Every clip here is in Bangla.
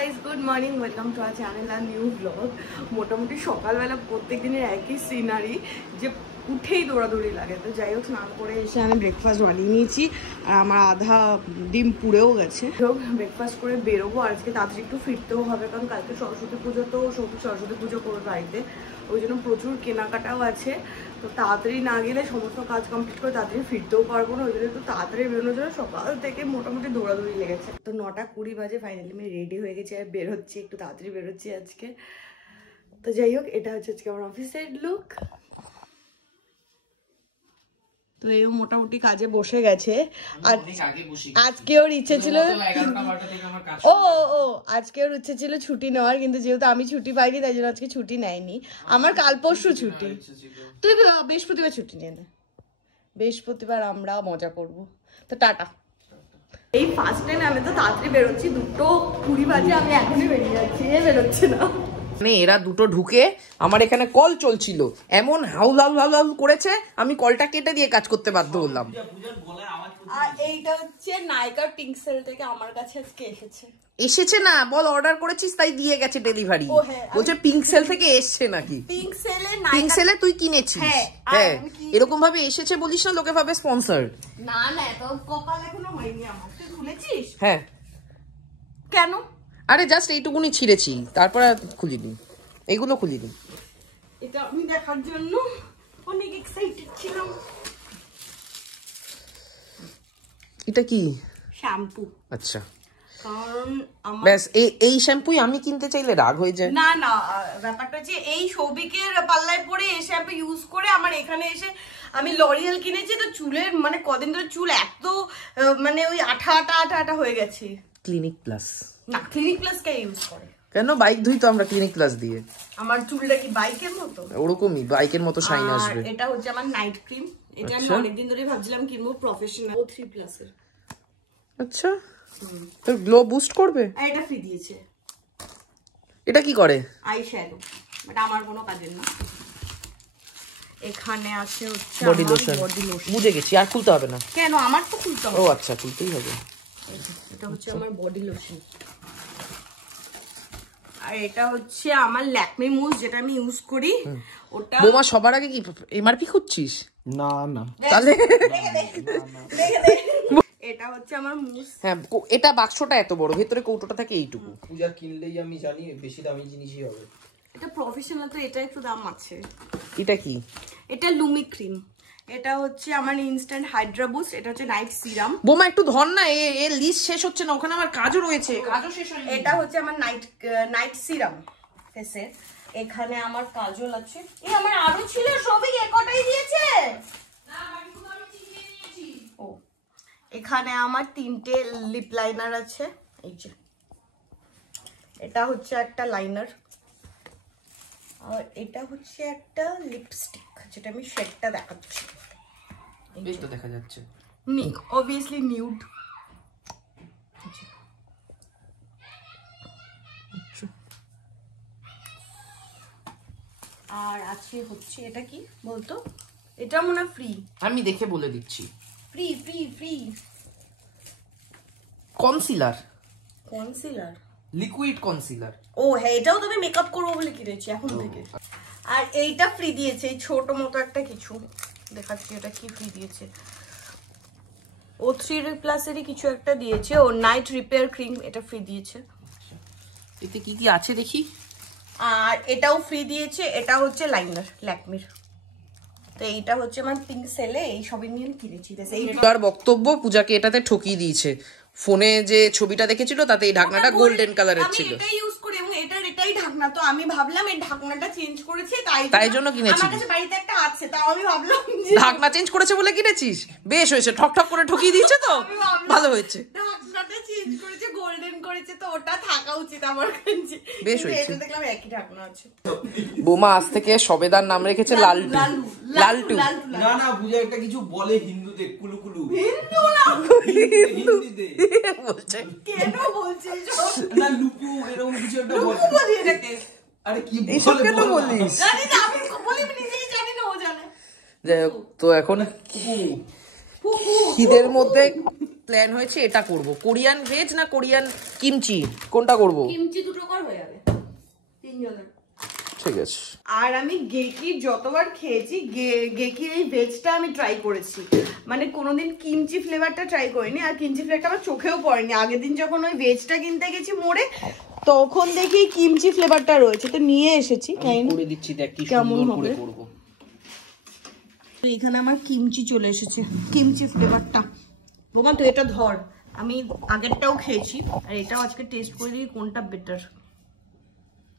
Guys, good morning, welcome to our channel আর নিউ ব্লগ। মোটামুটি সকালবেলা প্রত্যেক দিনের একই সিনারি, যে উঠেই দৌড়াদৌড়ি লাগে। তো যাই হোক, স্নান করে এসে আমি ব্রেকফাস্ট বানিয়ে নিয়েছি আর আমার আধা ডিম পুড়েও গেছে। হোক, ব্রেকফাস্ট করে বেরোবো। আজকে তাড়াতাড়ি একটু ফিরতেও হবে, কারণ কালকে সরস্বতী পুজো, তো সরস্বতী পুজো করবো বাড়িতে, ওই জন্য প্রচুর কেনাকাটাও আছে। তো তাড়াতাড়ি না গেলে সমস্ত কাজ কমপ্লিট করে তাড়াতাড়ি ফিরতেও পারবো না, ওই জন্য একটু তাড়াতাড়ি বেরোনোর জন্য সকাল থেকে মোটামুটি দৌড়াদৌড়ি লেগেছে। তো 9:20 বাজে ফাইনালি আমি রেডি হয়ে গেছি আর বেরোচ্ছি, একটু তাড়াতাড়ি বেরোচ্ছি আজকে। তো যাই হোক, এটা হচ্ছে আজকে আমার অফিসের লুক। তো এও মোটামুটি কাজে বসে গেছে। আর আজকে ওর ইচ্ছে ছিল আজকে ওর ইচ্ছে ছিল ছুটি নেওয়ার, কিন্তু যেহেতু আমি ছুটি পাইনি তাই জন্য আজকে ছুটি নেয়নি। আমার কাল পরশু ছুটি, তুই বৃহস্পতিবার ছুটি নিয়ে নে। বৃহস্পতিবার আমরা মজা করব। তো টাটা। এই ফার্স্ট টাইম আমি তো তাড়াতাড়ি বেরোচ্ছি, 2:20 বাজে আমি এখনই বেরিয়ে যাচ্ছি, বেরোচ্ছে না। মানে এরা দুটো ঢুকে আমার এখানে কল চলছিল, এমন হাউল হাউল হাউল হাউল করেছে, আমি কলটা কেটে দিয়ে কাজ করতে বাধ্য হলাম। আর এইটা হচ্ছে নায়িকা পিঙ্কসেল থেকে আমার কাছে আজকে এসেছে না, বল অর্ডার করেছিস তাই দিয়ে গেছে ডেলিভারি। বলছে পিঙ্কসেল থেকে এসছে নাকি? পিঙ্কসেলে তুই কিনেছিস? হ্যাঁ, এরকম ভাবে এসেছে বলিস না, লোকে ভাবে স্পন্সর। না না, তো কপাল এখনো হয়নি আমার। তুই খুলেছিস? হ্যাঁ। কেন? আরে জাস্ট এইটুকুনি ছিঁড়েছি, তারপর আর খুলিনি, এগুলো খুলিনি। এটা আমি দেখার জন্য অনেক এক্সাইটেড ছিলাম। এটা কি? শ্যাম্পু। আচ্ছা, কারণ ব্যাস এই শ্যাম্পুই আমি কিনতে চাইলে রাগ হয়ে যায়। না না, ব্যাপারটা হচ্ছে এই সৌভিকের পাল্লায় পড়ে এই শ্যাম্পু ইউজ করে আমার এখানে এসে আমি লরিয়াল কিনেছি, তো চুলের মানে কদিন ধরে চুল এত মানে ওই আঠা আঠা আঠা আঠা হয়ে গেছে। ক্লিনিক প্লাস না, ক্লিনিক প্লাস কে ইউজ করে? কেন? বাইক ধুই তো আমরা ক্লিনিক প্লাস দিয়ে। আমার চুলটা কি বাইকের মতো? ওরকমই বাইকের মতো শাইন আসবে। এটা হচ্ছে আমার নাইট ক্রিম, এটা আমি অনেকদিন ধরে ভাবছিলাম কিনবো, প্রফেশনাল O3 প্লাস এর। আচ্ছা, তো গ্লো বুস্ট করবে? এটা ফ্রি দিয়েছে। এটা কি করে? আই শ্যাডো, বাট আমার কোনো কাজের না। এখানে আছে হচ্ছে বডি লোশন। বুঝে গেছি, আর খুলতে হবে না। কেন? আমার তো খুলতে হবে। ও আচ্ছা, খুলতেই হবে। এটা হচ্ছে আমার বডি লোশন। আর এটা হচ্ছে আমার ল্যাকমে মুস, যেটা আমি ইউজ করি। ওটা বোমা, সবার আগে কি এমআরপি খুঁজছিস? না না, তাহলে এটা হচ্ছে আমার মুস। হ্যাঁ, এটা বাক্সটা এত বড়, ভেতরে কৌটোটা থাকে এইটুকু। পূজা কিনলেই আমি জানি বেশি দামি জিনিসই হবে। এটা প্রফেশনাল, তো এটা একটু দাম আছে। এটা কি? এটা লুমি ক্রিম। এটা হচ্ছে আমার ইনস্ট্যান্ট হাইড্রা বুস্ট। এটা হচ্ছে নাইট সিরাম। বোমা একটু ধর না, এ লিস্ট শেষ হচ্ছে না, ওখানে আমার কাজও রয়েছে, কাজও শেষ হয়নি। এটা হচ্ছে আমার নাইট সিরাম ফেসে। এখানে আমার কাজল আছে। আমার আরো ছিল, সবই একটাই দিয়েছে। ও, এখানে আমার 3টে লিপ লাইনার আছে। এই যে এটা হচ্ছে একটা লাইনার, আর এটা হচ্ছে একটা লিপস্টিক, যেটা আমি শেডটা দেখাচ্ছি। বেশ তো দেখা যাচ্ছে। obviously nude. আর আছে হচ্ছে এটা কি বলতো, এটা মনে ফ্রি, আমি দেখে বলে দিচ্ছি। Free free free concealer, liquid concealer. ও হ্যাঁ, এটাও তো আমি মেকআপ করবো বলে কিনেছি এখন থেকে। আর এইটা ফ্রি দিয়েছে, এই ছোট মতো একটা কিছু দেখাচ্ছি, এটা কি ফ্রি দিয়েছে, O3 প্লাস এরই কিছু একটা দিয়েছে। ও নাইট রিপেয়ার ক্রিম, এটা ফ্রি দিয়েছে। এতে কি কি আছে দেখি। আর এটাও ফ্রি দিয়েছে। এটা হচ্ছে লাইনার ল্যাকমির। তো এইটা হচ্ছে আমার পিঙ্ক সেলে, এই সবই নিয়ে কিনেছি। তার বক্তব্য, পূজাকে এটাতে ঠকিয়ে দিয়েছে। ফোনে যে ছবিটা দেখেছিল তাতে এই ঢাকনাটা গোল্ডেন কালারের ছিল। আমি এটাই ইউজ করি এবং এটাই ঢাকনা। তো আমি ভাবলাম এই ঢাকনাটা চেঞ্জ করেছে, তাই জন্য কিনেছি। আমার কাছে বাড়িতে একটা আছে, তাও আমি ভাবলাম ঢাকনা চেঞ্জ করেছে বলে কিনেছিস। বেশ হয়েছে, ঠক ঠক করে ঠকিয়ে দিয়েছে, তো ভালো হয়েছে। ঢাকনাটা চেঞ্জ করেছে, গোল্ডেন করেছে, তো ওটা থাকা উচিত আমার কাছে। বেশ হয়েছে। দেখলাম একই ঢাকনা আছে। বোমা আজ থেকে সবেদার নাম রেখেছে লালটু। লালটু না না, পূজা একটা কিছু বলে হিন্দুতে, কুলুকুলু। হিন্দু না, হিন্দিতে বলছে। কেন বলছিস? না, লুপু এরকম কিছু একটা বলে। লুপু বলি এটাকে। আরে কি এইসব বলে কেন বলিস? জানি না, আমি বলি, নিজেই জানি না, ও জানে। যাই হোক, তো এখন খিদের মধ্যে প্ল্যান হয়েছে এটা করব। কোরিয়ান ভেজ না কোরিয়ান কিমচি, কোনটা করব? কিমচি দুটো কর, হয়ে যাবে তিনজনের। ঠিক আছে। আর আমি গেকির যতবার খেয়েছি, গেকির এই ভেজটা আমি ট্রাই করেছি, মানে কোনোদিন কিমচি ফ্লেভারটা ট্রাই করিনি। আর কিমচি ফ্লেভারটা আমার চোখেও পড়েনি। আগের দিন যখন ওই ভেজটা কিনতে গেছি মোড়ে, তখন দেখি কিমচি ফ্লেভারটা রয়েছে, তো নিয়ে এসেছি। করে দিচ্ছি, দেখ কি সুন্দর করে করব। এখানে আমার কিমচি চলে এসেছে, কিমচি ফ্লেভারটা। বোমা তুই এটা ধর, আমি আগেরটাও খেয়েছি আর এটাও আজকে টেস্ট করে দিই কোনটা বেটার।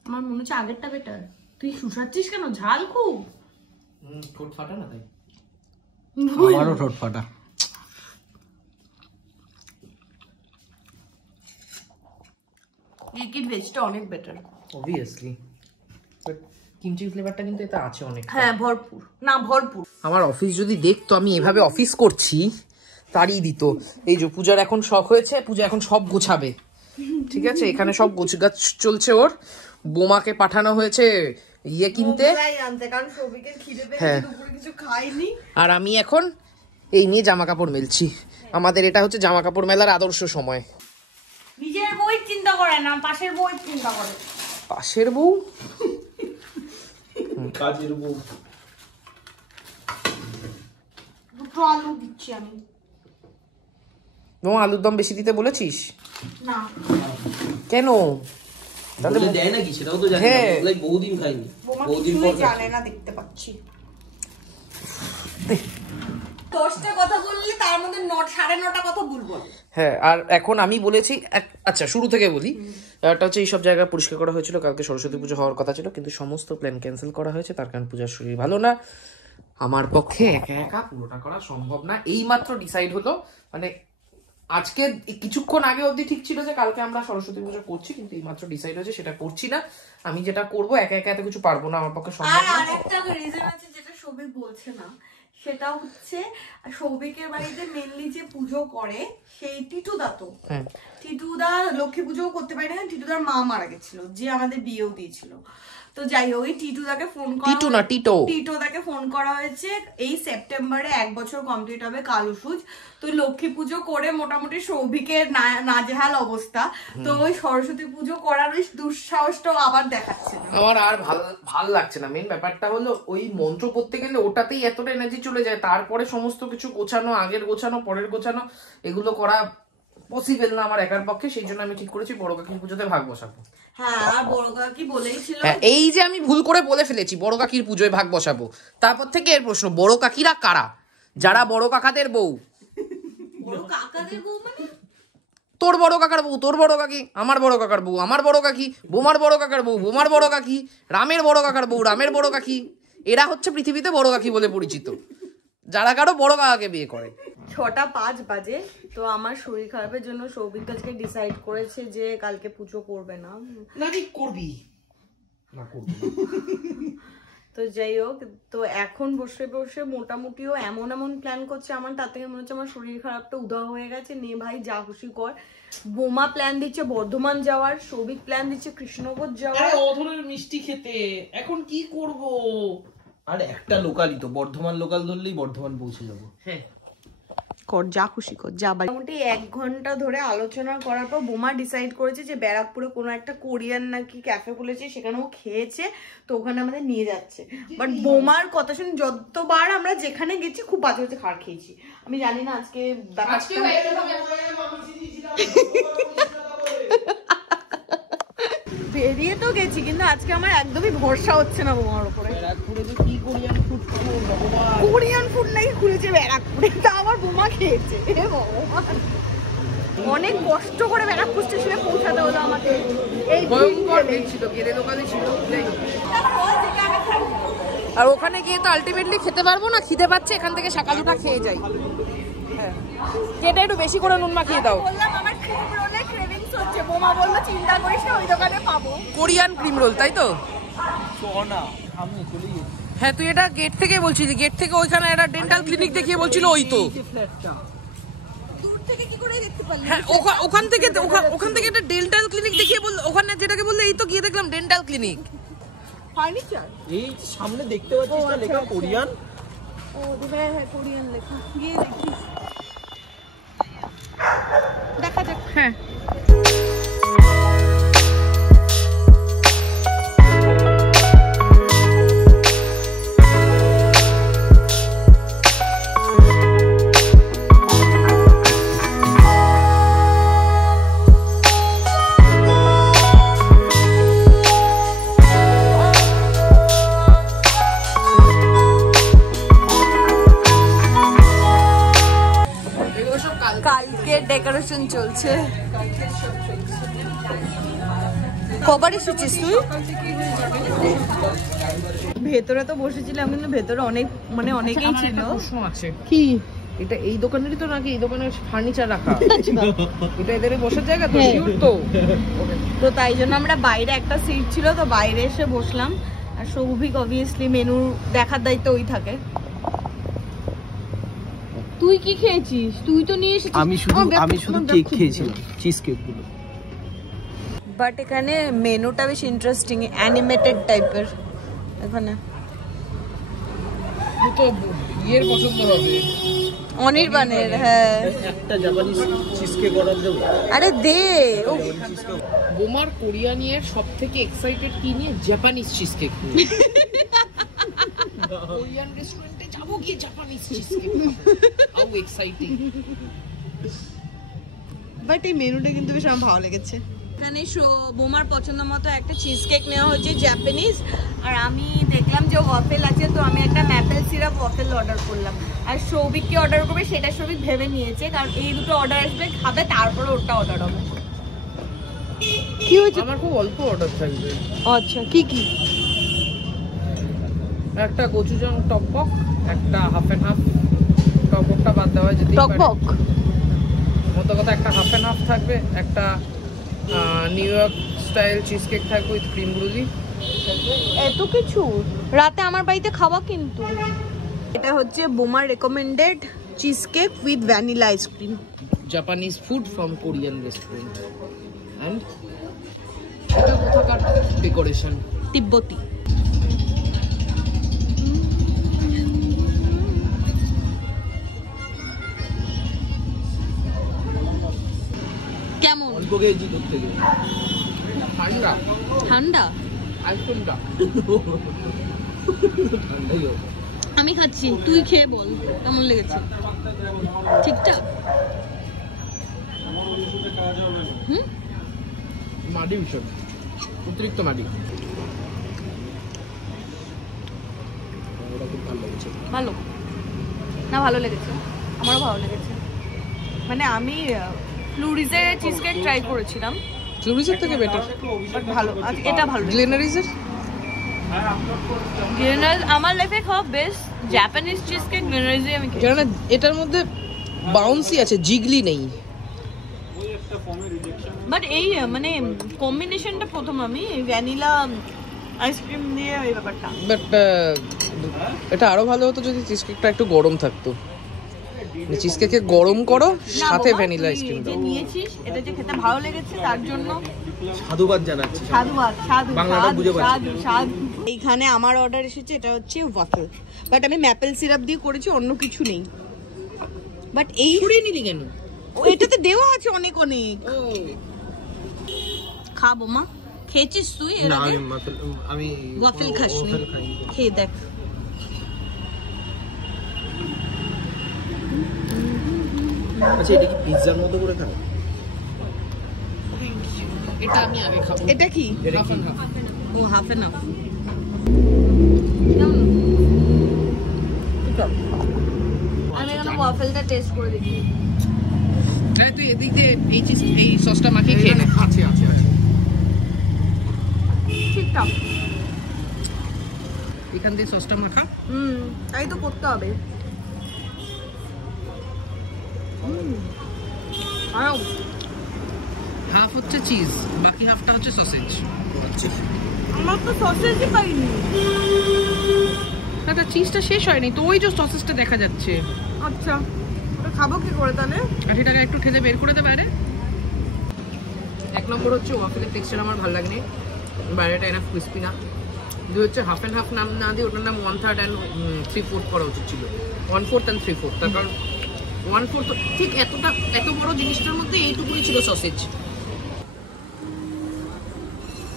আমার মনে হচ্ছে আগেরটা বেটার। তুই শুষাচ্ছিস কেন? ঝাল খুব। ঠোঁট ফাটা না তাই? আমারও ঠোঁট ফাটা। গেকির ভেজটা অনেক বেটার অবভিয়াসলি, বাট কিমচি ফ্লেভারটা কিন্তু এটা আছে অনেক। হ্যাঁ ভরপুর, না ভরপুর। আমার অফিস যদি দেখতো আমি এভাবে অফিস করছি, তাড়িয়ে দিত। এই যে পূজার এখন শখ হয়েছে, পূজা এখন সব গোছাবে, ঠিক আছে? এখানে সব গোছগাছ চলছে ওর। বোমাকে পাঠানো হয়েছে ইয়ে কিনতে, হ্যাঁ। আর আমি এখন এই নিয়ে জামা কাপড় মেলছি। আমাদের এটা হচ্ছে জামা কাপড় মেলার আদর্শ সময়। নিজের বই চিন্তা করে না, পাশের বই চিন্তা করে। পাশের বউ, কাজের বউ। দুটো আলু দিচ্ছি আমি। বোমা আলুর দম বেশি দিতে বলেছিস? না। কেন? তাহলে দেয় নাকি সেটাও তো জানি না, লাইক বহুদিন খাইনি, বহুদিন পর জানে না, দেখতে পাচ্ছি। 10টা কথা বললে তার মধ্যে 9:30টা কথা বলবো। হ্যাঁ, আর এখন আমি বলেছি, আচ্ছা শুরু থেকে বলি। এটা হচ্ছে এইসব জায়গা পরিষ্কার করা হয়েছিল, কালকে সরস্বতী পুজো হওয়ার কথা ছিল, কিন্তু সমস্ত প্ল্যান ক্যান্সেল করা হয়েছে, তার কারণ পূজার শরীর ভালো না। আমার পক্ষে একা একা পুরোটা করা সম্ভব না। এইমাত্র ডিসাইড হলো, মানে আজকে কিছুক্ষণ আগে অবধি ঠিক ছিল যে কালকে আমরা সরস্বতী পুজো করছি, কিন্তু এইমাত্র ডিসাইড হয়েছে সেটা করছি না। আমি যেটা করবো একা একা এত কিছু পারবো না, আমার পক্ষে সম্ভব না। আর আরেকটা রিজন আছে যেটা সৌভিক বলছে না, সেটা হচ্ছে সৌভিকের বাড়িতে মেনলি যে পুজো করে সেই টিটুদা, তো টিটুদা লক্ষ্মী পুজো করতে পারে না, টিটুদার মা মারা গেছিল, যে আমাদের বিয়েও দিয়েছিল। তো যাই হোক, টিটুদাকে ফোন করা, টিটু না টিটোদাকে ফোন করা হয়েছে। এই সেপ্টেম্বরে 1 বছর কমপ্লিট হবে কালুসুজ। তো লক্ষ্মী পুজো করে মোটামুটি সৌভিকের নাজেহাল অবস্থা, তো ওই সরস্বতী পুজো করার ওই দুঃসাহসটাও আবার দেখাচ্ছে না। আমার আর ভাল লাগছে না। মেন ব্যাপারটা হলো ওই মন্ত্র পড়তে গেলে ওটাতেই এতটা এনার্জি চলে যায়, তারপরে সমস্ত কিছু গোছানো, আগের গোছানো পরের গোছানো, এগুলো করা পসিবল না আমার একার পক্ষে। সেই জন্য আমি ঠিক করেছি বড় কাকির পুজোতে ভাগ বসাবো। হ্যাঁ, আর বড় কাকি বলেইছিল, এই যে আমি ভুল করে বলে ফেলেছি বড় কাকির পুজোয় ভাগ বসাবো, তারপর থেকে এর প্রশ্ন, বড় কাকিরা কারা? যারা বড় কাকাদের বউ। বড় কাকাদের বউ মানে? তোর বড় কাকার বউ তোর বড় কাকি, আমার বড় কাকার বউ আমার বড় কাকি, বোমার বড় কাকার বউ বোমার বড় কাকি, রামের বড় কাকার বউ রামের বড় কাকি। এরা হচ্ছে পৃথিবীতে বড় কাকি বলে পরিচিত, যারা কারো বড় কাকাকে বিয়ে করে। 6:05 বাজে। তো আমার শরীর খারাপের জন্য সৌভিক আজকে ডিসাইড করেছে যে কালকে পুজো করবে না। না ঠিক করবি না, করবি। তো যাই হোক, তো এখন বসে বসে মোটামুটিও এমন প্ল্যান করছে, আমার তার থেকে মনে হচ্ছে আমার শরীর খারাপটা উধাও হয়ে গেছে। নে ভাই যা খুশি কর। বোমা প্ল্যান দিচ্ছে বর্ধমান যাওয়ার, সৌভিক প্ল্যান দিচ্ছে কৃষ্ণনগর যাওয়ার, অধরের মিষ্টি খেতে। এখন কি করব? আর একটা লোকালই তো, বর্ধমান লোকাল ধরলেই বর্ধমান পৌঁছে যাবো। হ্যাঁ, কর যা খুশি কর যা। মোটামুটি 1 ঘন্টা ধরে আলোচনা করার পর বোমা ডিসাইড করেছে যে ব্যারাকপুরে কোনো একটা কোরিয়ান নাকি ক্যাফে খুলেছে, সেখানেও খেয়েছে, তো ওখানে আমাদের নিয়ে যাচ্ছে। বাট বোমার কথা শুনে যতবার আমরা যেখানে গেছি খুব বাজে বাজে খাবার খেয়েছি। আমি জানি না আজকে বেরিয়ে তো গেছি, কিন্তু আজকে আমার একদমই ভরসা হচ্ছে না বোমার উপরে। কি কোরিয়ান ফুড খাবো? কোরিয়ান ফুড নাই খুলেছে ব্যারাকপুরে, তা আবার বোমা খেয়েছে। অনেক কষ্ট করে ব্যারাকপুর স্টেশনে পৌঁছাতে হলো আমাকে। এই ছিল গেলে দোকানে ছিল, আর ওখানে গিয়ে তো আলটিমেটলি খেতে পারবো না, খিদে পাচ্ছে, এখান থেকে শাকালুটা খেয়ে যাই। হ্যাঁ, যেটা একটু বেশি করে নুন মাখিয়ে দাও। বললাম আমার ক্রিম রোলে ক্রেভিংস হচ্ছে, বোমা বলল চিন্তা করিস না, ওই দোকানে পাবো কোরিয়ান ক্রিম রোল, তাই তো? হ্যাঁ, তুই এটা গেট থেকে বলছিলি, গেট থেকে ওইখানে একটা ডেন্টাল ক্লিনিক দেখিয়ে বলছিল, ওই তো। দূর থেকে কি করে দেখতে পারলি? হ্যাঁ, ওখান থেকে একটা ডেন্টাল ক্লিনিক দেখিয়ে বল, ওখানে যেটাকে বললে এই তো, গিয়ে দেখলাম ডেন্টাল ক্লিনিক। ফার্নিচার এই সামনে দেখতে পাচ্ছিস না লেখা কোরিয়ান? ও হ্যাঁ, কোরিয়ান লেখা, গিয়ে দেখি। হ্যাঁ কালকের ডেকোরেশন চলছে। কবার এসেছিস তুই? ভেতরে তো বসেছিলাম কিন্তু ভেতরে অনেক মানে অনেকেই ছিল। প্রশ্ন আছে কি এটা এই দোকানেরই তো নাকি এই দোকানের ফার্নিচার রাখা? এটা এদের বসার জায়গা তো শিওর তো? তো তাই জন্য আমরা বাইরে একটা সিট ছিল তো বাইরে এসে বসলাম। আর সৌভিক অবভিয়াসলি মেনু দেখার দায়িত্ব ওই থাকে। তুই কি খেয়েছিস? তুই তো নিয়ে এসেছিস। আমি শুধু কেক খেয়েছিলাম, চিজ কেক গুলো। বাট এখানে মেনুটা বেশ ইন্টারেস্টিং, অ্যানিমেটেড টাইপের। এখানে তো ইয়ের পছন্দ হবে অনির্বাণের। হ্যাঁ একটা জাপানিজ চিজ কেক অর্ডার দেবো। আরে দে। বোমার কোরিয়ানিয়ার সব থেকে এক্সাইটেড কি নিয়ে? Japanese cheese cake. কোরিয়ান রেস্টুরেন্টে যাবো গিয়ে Japanese cheese cake. How exciting. But এই মেনুটা কিন্তু বেশ আমার ভালো লেগেছে। এখানে বোমার পছন্দ মতো একটা চিজ কেক নেওয়া হয়েছে জাপানিজ। আর আমি দেখলাম যে ওয়াফেল আছে তো আমি একটা ম্যাপেল সিরাপ ওয়াফেল অর্ডার করলাম। আর সৌভিক কি অর্ডার করবে সেটা সৌভিক ভেবে নিয়েছে, কারণ এই দুটো অর্ডার আসবে, খাবে, তারপরে ওটা অর্ডার হবে। কি হয়েছে? আমার খুব অল্প অর্ডার থাকবে। আচ্ছা কি কি? একটা গোচুজাং টকবক, একটা হাফ এন্ড হাফ। টকবকটা বাদ দেওয়া যেতেই পারে। টকবক মতো কথা একটা হাফ এন্ড হাফ থাকবে, একটা new York style cheese cake থাকবে উইথ ক্রিম ব্রুজি। এত কিছু রাতে আমার বাড়িতে খাওয়া কিন্তু। এটা হচ্ছে বোমার recommended cheesecake with vanilla ice cream. Japanese food from Korean restaurant. And এটা কোথাকার ডেকোরেশন? তিব্বতি। কেমন? অল্প খেয়েছি দূর থেকে। ঠান্ডা ঠান্ডা আইসক্রিমটা ঠান্ডাই হবে। আমি খাচ্ছি, তুই খেয়ে বল কেমন লেগেছে। ঠিকঠাক? মাটি ভীষণ অতিরিক্ত মাটি। ভালো না? ভালো লেগেছে, আমারও ভালো লেগেছে। মানে আমি ফ্লুরিজের চিজ কেক ট্রাই করেছিলাম, ফ্লুরিজের থেকে বেটার বাট ভালো। এটা ভালো। গ্লেনারিজের গ্লেনারিজ আমার লাইফে খাওয়া বেস্ট জাপানিজ চিজ কেক গ্লেনারিজে আমি খেয়েছি। কেননা এটার মধ্যে বাউন্সি আছে, জিগলি নেই। বাট এই মানে কম্বিনেশনটা প্রথম আমি ভ্যানিলা আইসক্রিম দিয়ে এই ব্যাপারটা। বাট এটা আরো ভালো হতো যদি চিজ কেকটা একটু গরম থাকতো। চিজ কেকে গরম করো, সাথে ভ্যানিলা আইসক্রিম দাও। নিয়েছিস এটা যে খেতে ভালো লেগেছে তার জন্য সাধুবাদ জানাচ্ছি। সাধুবাদ। সাধু বাংলাটা বুঝে পাচ্ছি। সাধু সাধু। এইখানে আমার অর্ডার এসেছে, এটা হচ্ছে ওয়াফেল। বাট আমি ম্যাপেল সিরাপ দিয়ে করেছি, অন্য কিছু নেই। বাট এই পুড়িয়ে নিলি কেন? এটাতে দেওয়া আছে অনেক অনেক। খাবো মা। খেয়েছিস তুই এর না আগে? আমি ওয়াফেল খাসনি? খেয়ে দেখ। আচ্ছা এটা কি পিৎজার মতো করে খাও? এটা আমি আগে খাবো। এটা কি? Half and half. ও হাফ এন হাফ। আমি এখন ওয়াফেলটা টেস্ট করে দেখি। তাই তুই এদিক দিয়ে এই সসটা মাখিয়ে খেয়ে নে। আছে আছে আছে। ঠিকঠাক। এখান দিয়ে সসটা মাখা। তাই তো করতে হবে। হাফ হচ্ছে চিজ, বাকি হাফটা হচ্ছে সসেজ। আমার তো সসেজই পাইনি। না, চিজটা শেষ হয়নি তো, ওই যে সসেজটা দেখা যাচ্ছে। আচ্ছা ওটা খাবো কি করে তাহলে? আর এটাকে একটু ঠেলে বের করে দে বাইরে। এক নম্বর হচ্ছে ওয়াফেলের টেক্সচার আমার ভালো লাগেনি, বাইরেটা এনাফ ক্রিস্পি না। দুই হচ্ছে হাফ অ্যান্ড হাফ নাম না দিয়ে ওটার নাম 1/3 and 3/4 করা উচিত ছিল। 1/4 and 3/4, তার কারণ 1/4 ঠিক এত বড় জিনিসটার মধ্যে এইটুকুই ছিল সসেজ।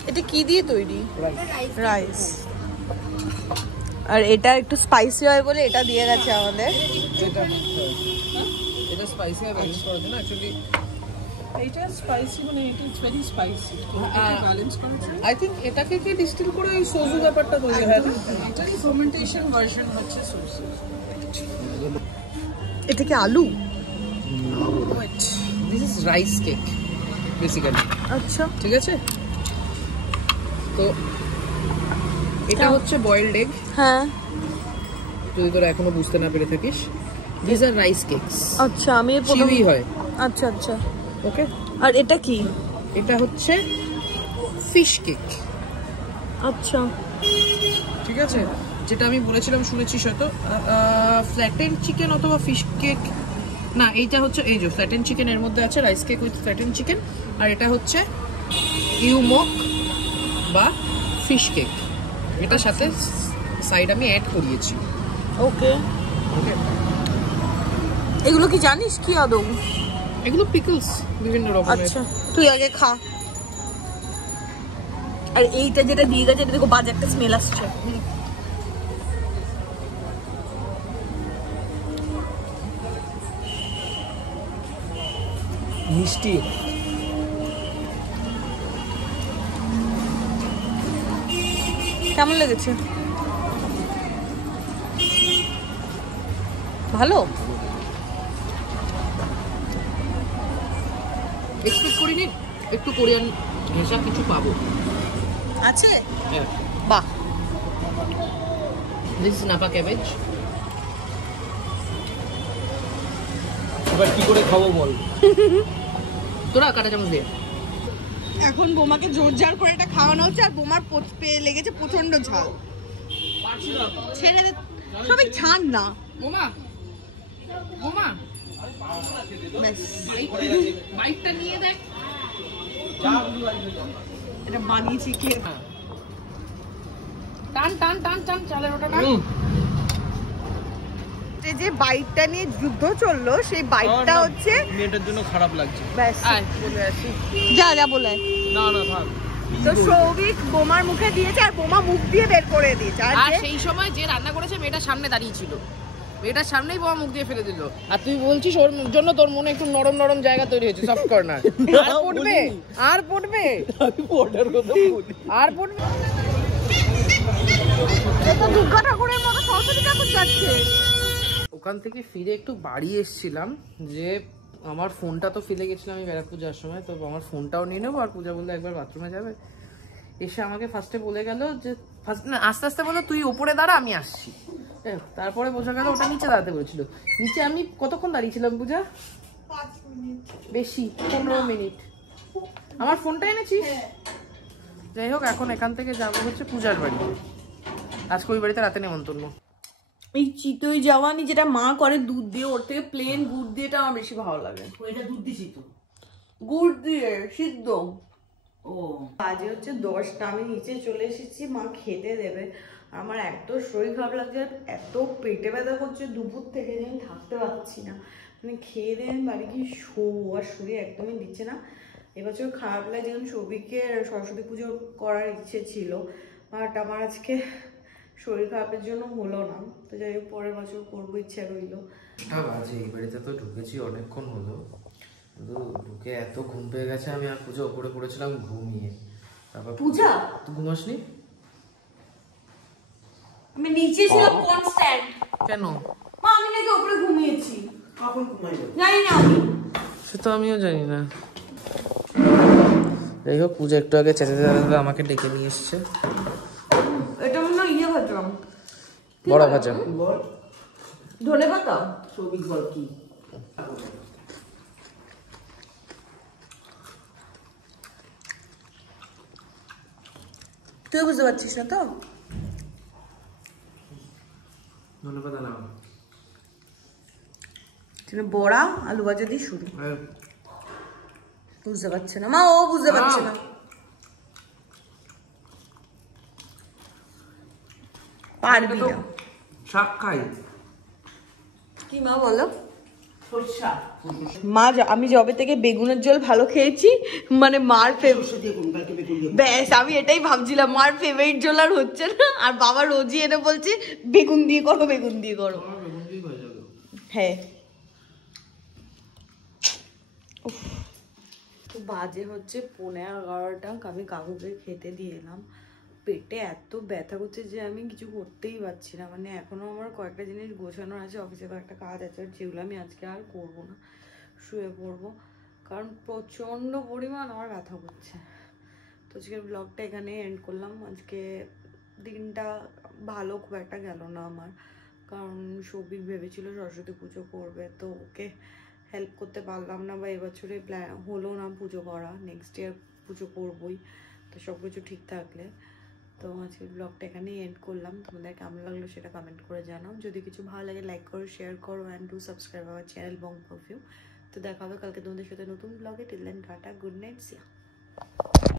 এটা কি দিয়ে তৈরি? রাইস। আর এটা একটু স্পাইসি হয় বলে এটা দিয়ে গেছে আমাদের। এটা স্পাইসি আর ব্যালেন্স করার জন্য অ্যাকচুয়ালি এটা স্পাইসি মানে এটা ইটস ভেরি স্পাইসি ব্যালেন্স করেছে। আই থিঙ্ক এটাকে কি ডিস্টিল করে এই সোজু ব্যাপারটা তৈরি হয় না? এটারই ফার্মেন্টেশন ভার্সন হচ্ছে সোসেস। এটা কি আলু? This is rice cake basically. আচ্ছা ঠিক আছে, তো এটা হচ্ছে বয়েলড এগ। হ্যাঁ, যদি তোরা এখনো বুঝতে না পেরে থাকিস, দিস আর রাইস কেকস। আচ্ছা আমি চিউই হয়। আচ্ছা আচ্ছা, ওকে। আর এটা কি? এটা হচ্ছে ফিশ কেক। আচ্ছা ঠিক আছে, যেটা আমি বলেছিলাম শুনেছিস হয়তো, ফ্ল্যাটেন চিকেন অথবা ফিশ কেক। না, এইটা হচ্ছে এই যে ফ্ল্যাটেন চিকেন, এর মধ্যে আছে rice cake with flatten chicken. আর এটা হচ্ছে ইউমক বা ফিশ কেক, এটার সাথে সাইড আমি অ্যাড করিয়েছি। ওকে, ওকে, এগুলো কি জানিস কি আদৌ? এগুলো পিকলস বিভিন্ন রকমের। আচ্ছা তুই আগে খা। আর এইটা যেটা দিয়ে গেছে, এটা দেখো বাজে একটা স্মেল আসছে। মিষ্টি। কেমন লেগেছে? ভালো। এক্সপেক্ট করিনি একটু কোরিয়ান ঘেঁষা কিছু পাবো। আছে? হ্যাঁ, বাহ। This is Napa cabbage. এবার কি করে খাবো বল? তোরা কাটা চামচ দিয়ে। এখন বোমাকে জোর জার করে এটা খাওয়ানো হচ্ছে, আর বোমার লেগেছে প্রচন্ড ঝাল। ছেড়ে দে সবাই, ছাড় না বোমা, বোমা ব্যাস। বাইকটা নিয়ে দেখ। এটা বানিয়েছি কে? টান টান টান টান, চালের ওটা টান। যে বাইকটা নিয়ে যুদ্ধ চললো, সেই বাইকটা হচ্ছে মেয়েটার জন্য খারাপ লাগছে। ব্যাস, আয় বলে আসি। যা যা বলে। না না থাক। তো সৌভিক বোমার মুখে দিয়েছে, আর বোমা মুখ দিয়ে বের করে দিয়েছে। আর সেই সময় যে রান্না করেছে মেয়েটার সামনে দাঁড়িয়ে ছিল, মেয়েটার সামনেই বোমা মুখ দিয়ে ফেলে দিল। আর তুই বলছিস ওর জন্য তোর মনে একটু নরম নরম জায়গা তৈরি হয়েছে, সফট কর্নার। আর পড়বে, আর পড়বে, আমি অর্ডার কথা বলি। আর পড়বে। এটা দুর্গা ঠাকুরের মতো সরস্বতী ঠাকুর যাচ্ছে। ওখান থেকে ফিরে একটু বাড়ি এসেছিলাম, যে আমার ফোনটা তো ফেলে গেছিলাম আমি বেড়া পূজার সময়, তো আমার ফোনটাও নিয়ে নেবো। আর পূজা বললে একবার বাথরুমে যাবে, এসে আমাকে ফার্স্টে বলে গেল যে আস্তে আস্তে বললো তুই ওপরে দাঁড়া আমি আসছি। তারপরে বোঝা গেল ওটা নিচে দাঁড়াতে বলেছিল। নিচে আমি কতক্ষণ দাঁড়িয়েছিলাম পূজা? 5 মিনিট বেশি, 15 মিনিট। আমার ফোনটা এনেছিস? যাই হোক, এখন এখান থেকে যাবো হচ্ছে পূজার বাড়িতে। আজকে ওই বাড়িতে রাতে নেমন্তন্ন। এই চিতই জাওয়ানি যেটা মা করে দুধ দিয়ে, ওর থেকে প্লেন গুড় দিয়েটা আমার বেশি ভালো লাগে। এটা দুধ দিছি তো। গুড় দিয়ে সিদ্ধ। ও বাজে হচ্ছে 10টা, আমি নিচে চলে এসেছি, মা খেতে দেবে। আমার এত শরীর খারাপ লাগছে, এত পেটে ব্যথা করছে দুপুর থেকে যে আমি থাকতে পারছি না। মানে খেয়ে দিয়ে আমি বাড়ি গিয়ে শো, আর শরীর একদমই দিচ্ছে না। এবছর খারাপ লাগে, যেমন সবিকে সরস্বতী পুজো করার ইচ্ছে ছিল, বাট আমার আজকে শরীর খারাপের জন্য হলো না। তো যাই হোক, পরের বছর করবো, ইচ্ছা রইলো। বাজে এই বাড়িতে তো ঢুকেছি অনেকক্ষণ হলো, কিন্তু ঢুকে এত ঘুম পেয়ে গেছে, আমি আর পূজা ওপরে পড়েছিলাম ঘুমিয়ে। তারপর পূজা, তুই ঘুমাসনি? আমি নিচে ছিলাম কনস্ট্যান্ট। কেন? মা আমি নাকি উপরে ঘুমিয়েছি। কখন ঘুমাইলো? জানি না আমি। সে তো আমিও জানি না। যাই হোক, পূজা একটু আগে চেঁচাতে আমাকে ডেকে নিয়ে এসছে। এটা মনে হয় ইয়ে ভাজলাম, বড় ভাজা। বল ধনে পাতা। সবিক বল কি? তুই বুঝতে পারছিস না তো? ধন্যবাদ। না বড়া আলু ভাজা দিয়ে শুরু। বুঝতে পারছে না মা, ও বুঝতে পারছে না। পারবি না। শাক খাই। কি মা বলো? মা আমি যবে থেকে বেগুনের ঝোল ভালো খেয়েছি, মানে মার ব্যাস আমি এটাই ভাবছিলাম, মার ফেভারিট ঝোল আর হচ্ছে না, আর বাবা রোজই এনে বলছে বেগুন দিয়ে করো, বেগুন দিয়ে করো। হ্যাঁ তো বাজে হচ্ছে 11:30, আমি কাকুকে খেতে দিয়ে এলাম। পেটে এত ব্যথা করছে যে আমি কিছু করতেই পারছি না, মানে এখনো আমার কয়েকটা জিনিস গোছানোর আছে, অফিসে কয়েকটা কাজ আছে, যেগুলো আমি আজকে আর করবো না, শুয়ে পড়বো, কারণ প্রচণ্ড পরিমাণ আমার ব্যথা করছে। তো আজকের ব্লগটা এখানে এন্ড করলাম। আজকে দিনটা ভালো খুব একটা গেল না আমার, কারণ সৌভিক ভেবেছিল সরস্বতী পুজো করবে, তো ওকে হেল্প করতে পারলাম না, বা এবছরে প্ল্যান হলো না পুজো করা, নেক্সট ইয়ার পুজো করবোই, তো সব কিছু ঠিক থাকলে। তো আজকের ব্লগটা এখানেই এন্ড করলাম। তোমাদের কেমন লাগলো সেটা কমেন্ট করে জানাও, যদি কিছু ভালো লাগে লাইক করো, শেয়ার করো, and do subscribe our channel Bong perfume. তো দেখা হবে কালকে তোমাদের সাথে নতুন ব্লগে। Till then tata, good night, সিয়া।